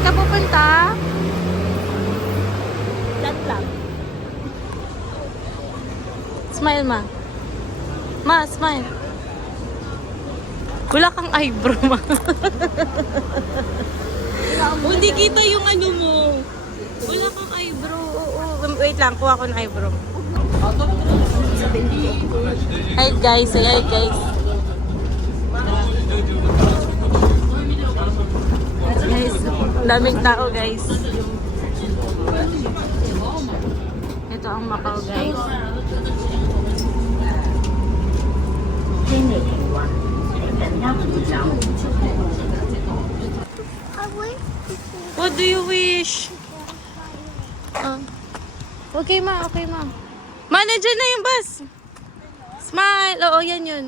Saan ka pupunta? Chat lang. Smile, ma. Ma, smile. Wala kang eyebrow, ma. Hindi kita yung ano mo. Wala kang eyebrow. Oo. Wait lang, kuha ko ng eyebrow. Hi guys, hi guys. Guys, daming tao guys. Ito ang Macau guys. What do you wish? Okay ma, okay ma. Ma, nandiyan na yung bus. Smile. Oo, yan yun.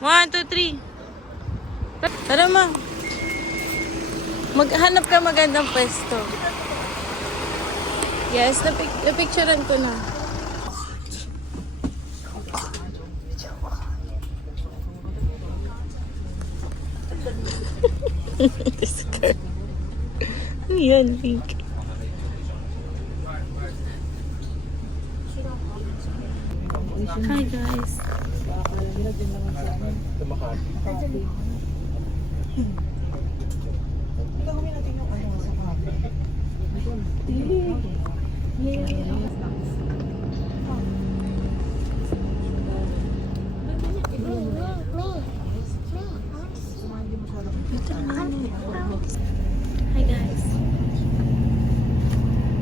1, 2, 3. Tara ma. Maghanap ka magandang pwesto. Yes, napicturean ko na. This girl. Ano yan, pink? Hi guys. Hi guys.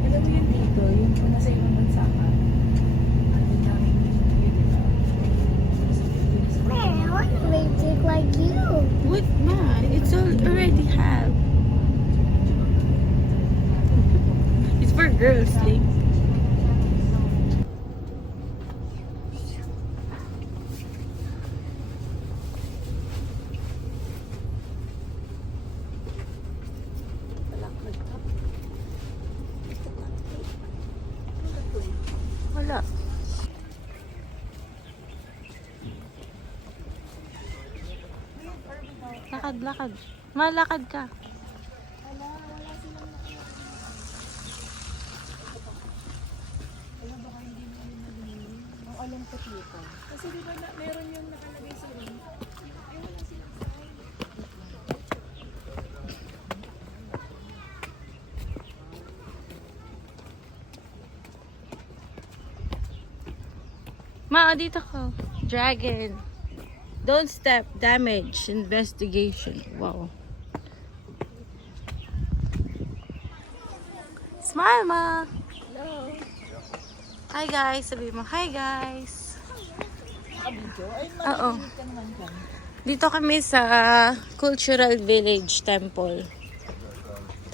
Alam mo yun dito, yung nasa ibang bansa ka. I want to make it like you. What ma? It's already have. It's for girls, like. Wala. Lakad, lakad. Malakad ka. Ang alam ko dito. Kasi di ba meron yung nakalagay sa ring? Ma, dito ko. Dragon. Don't step. Damage. Investigation. Wow. Smile, ma. Hello. Hi, guys. Sabi mo, hi, guys. Kabidyo? Ay, Oo. ka naman dyan. Dito kami sa Cultural Village Temple.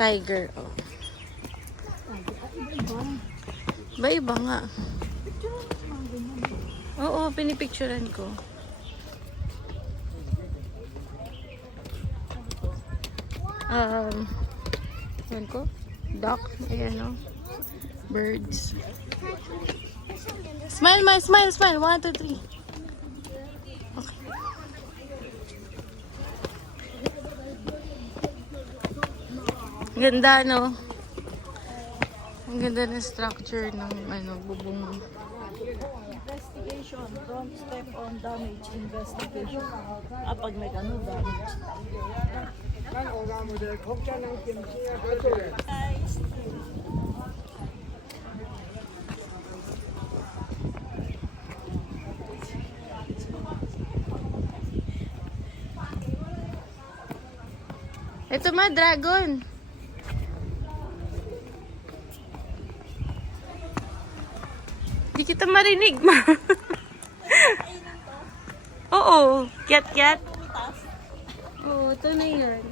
Tiger. Oh. Iba-iba nga. Oo, pinipicturean ko. Yan ko? Duck. Ayan o. Birds. Smile, ma. Smile, smile. 1, 2, 3. Okay. Ganda, no? Ang ganda ng structure ng bubong. Investigation. Don't step on damage. Investigation. Pag may damage. Guys. Ito ma, dragon. Di kita marinig, ma. Oo, kiat-kiat. Oo, ito na yan.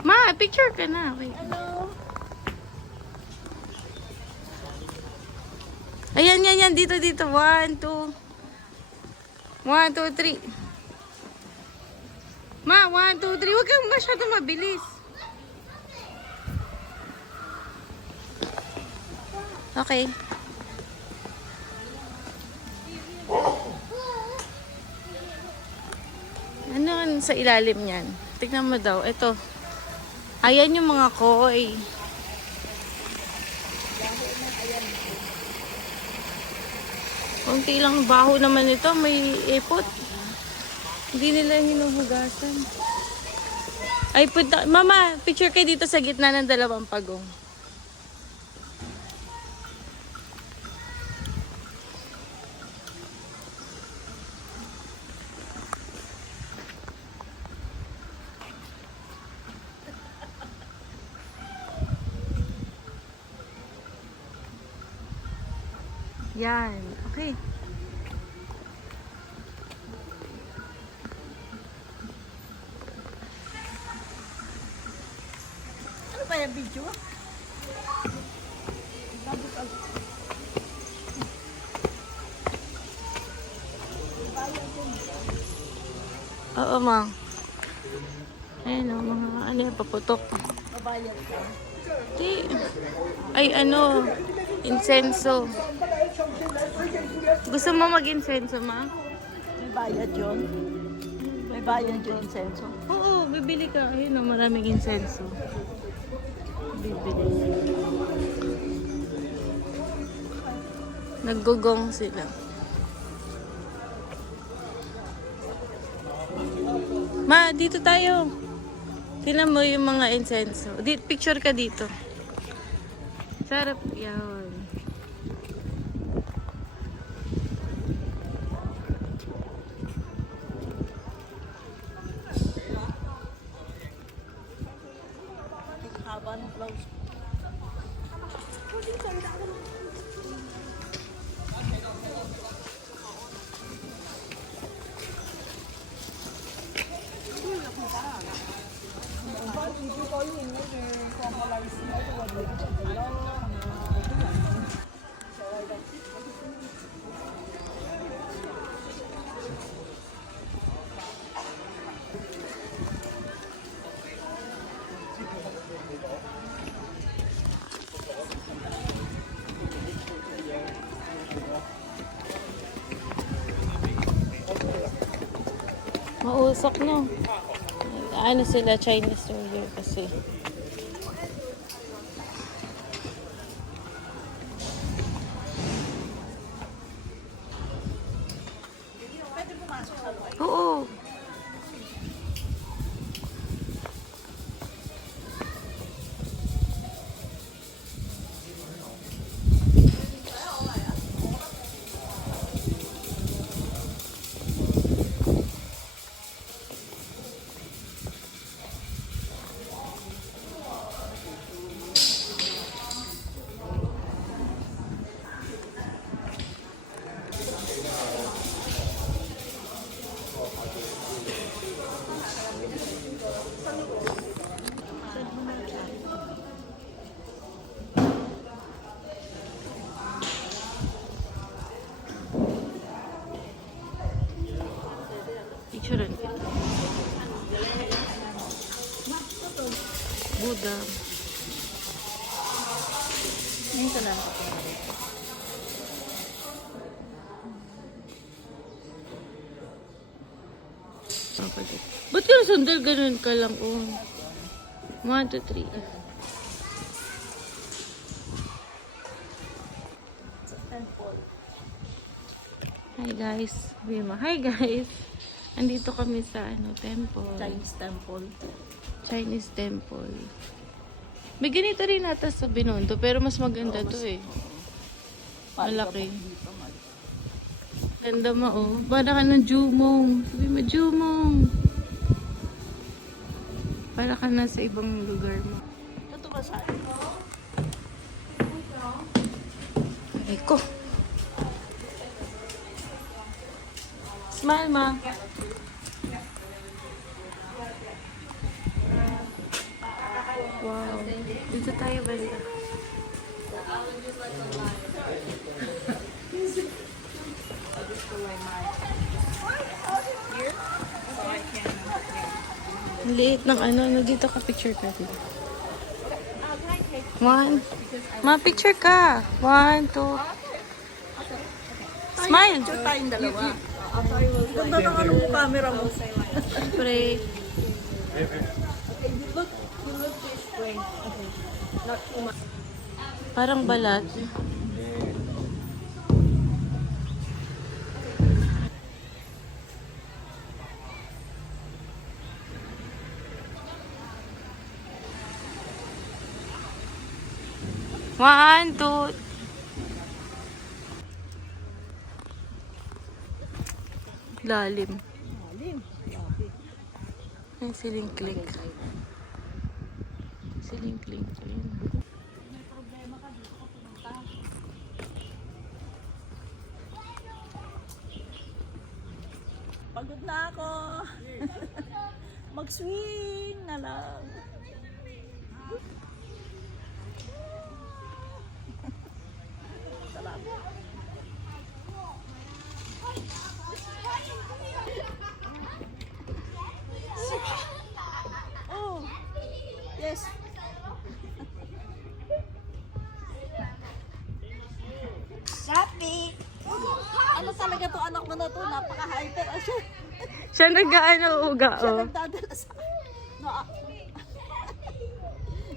Ma, picture ka na. Wait. Hello. Ayan, yan, yan. Dito, dito. 1, 2. 1, 2, 3. Ma, 1, 2, 3. Huwag kang masyado mabilis. Okay. Ano? Ano sa ilalim niyan? Tignan mo daw. Ito. Ayan yung mga koi. Kunti lang baho naman ito. May ipot. Hindi nila hinuhugasan. Ay, punta. Mama, picture kayo dito sa gitna ng dalawang pagong. Yan. Okay. Ano ba yung video? Oo, ma. Ayan o, mga ano yung paputok. Babayad ka. Di. Ay, ano. Insenso. Gusto mo mag-insenso, ma? May bayad yun. May bayad yun, insenso. Oo, bibili ka. Ayun o, maraming insenso. Bibili. Naggugong sila. Ma, dito tayo. Tingnan mo yung mga insenso. Picture ka dito. Sarap yan. Haba ng blouse. Mausok, no? Ano sila, Chinese New Year kasi. Oo. Picturean kita. Buddha. Ngayon ka lang. Ba't ka sandal ganun ka lang? Oh. 1, 2, 3. Hi guys. Bima. Hi guys. Andito kami sa temple. Chinese temple. Chinese temple. May ganito rin nata sa Binondo, pero mas maganda to eh. Malaki. Ganda mo oh. Para ka ng Jumong. Sabi mo, Jumong. Para ka na sa ibang lugar mo. Ito ba sa Aray ko. Smile, ma. Wow. Dito tayo banda. Ang liit ng dito ka picture ka dito. 1. Ma-picture ka. 1, 2. Smile. tayong dalawa? Ganda ng camera mo. Pray. Okay, you look this way. Okay. Not too much. Parang balat. One, two. Lalim. Ay, siling click. Siling click. Ayan. Pagod na ako. Mag-swing na lang. Salamat. Oh, yes. Happy. Ano talaga to anak mo na to? Napaka-hyper. Siya nag-ano uga, Siya oh. nagdadala sa no,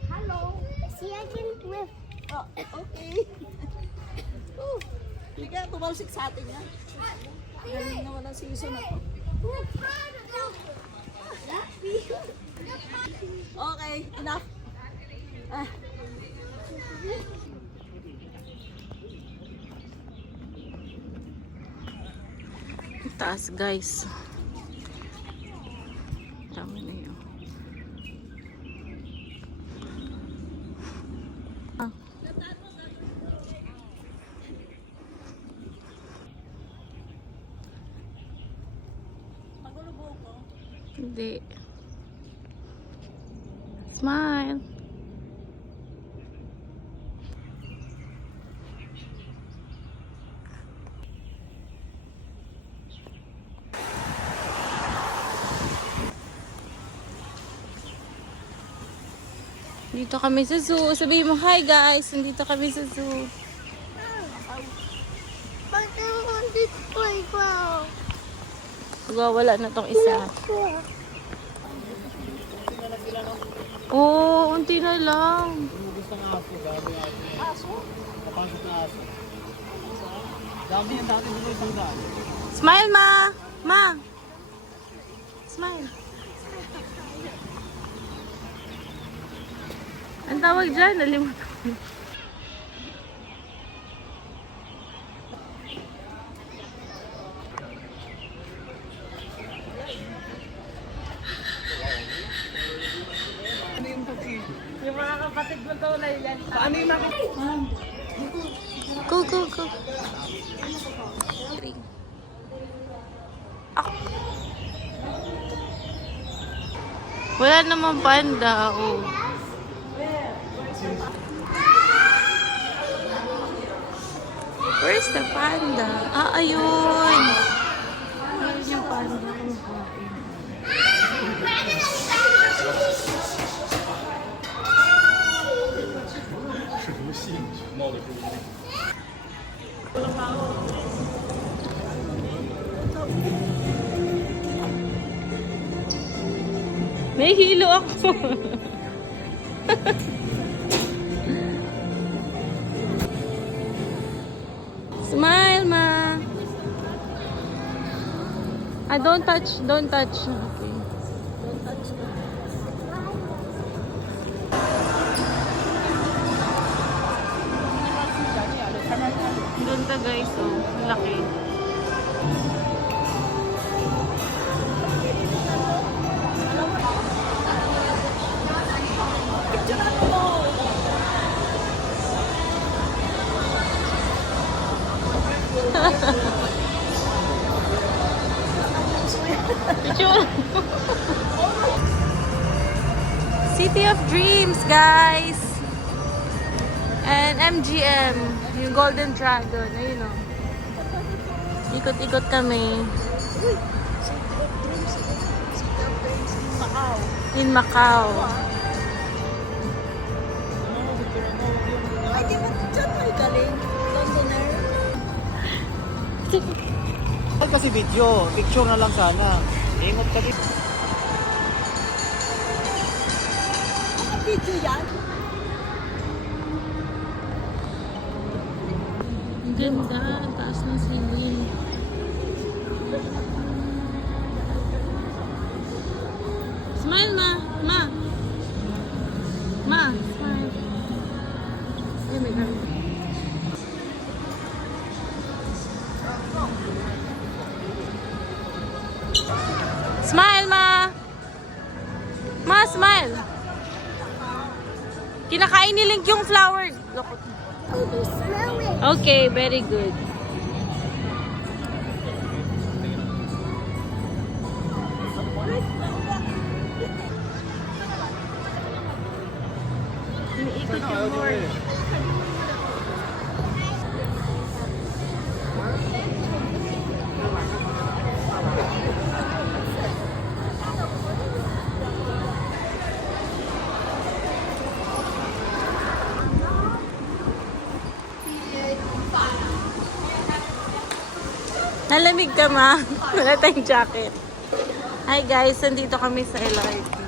Hello. See, I can lift. okay. Liga, tumalsik sa atin yan. Galing naman ang season na to. Okay, enough. Ah. Ang taas, guys. Tama na yun. Ah. Magulubo ko. Hindi. Smile. Dito kami sa zoo. Sabihin mo, hi guys. Nandito kami sa zoo. But I want this playground. Wala na tong isa. Oo, unti na lang. Smile, ma! Ma! Smile. Ang tawag dyan, nalimutan ko. Yung mga kapatid mo to na yan. Paano yung Go, go, go. Ako. Wala naman panda, oh. Where's the panda? Ah, ayun. Ayun yung panda. Nahihilo ako. Smile, ma. Ah, don't touch, don't touch. Okay. Doon ta guys, oh. Laki. Picture. City of Dreams, guys. And MGM, yung Golden Dragon. Ayun o. Ikot-ikot kami. In Macau. Ay, di ba dyan may galing? Londoner? Kasi video, picture na lang sana. Ingot ka din. Video yan? Ang ganda. Ang taas ng ceiling. Smile, ma. Ma. Ma. Smile. Ay, may gamit. Smile, ma. Ma, smile. Kinakain ni Link yung flower. Look. Baby, smell it. Okay, very good. Umiikot yung board. Nalamig ka, ma. Wala tayong jacket. Hi guys, nandito kami sa LRT.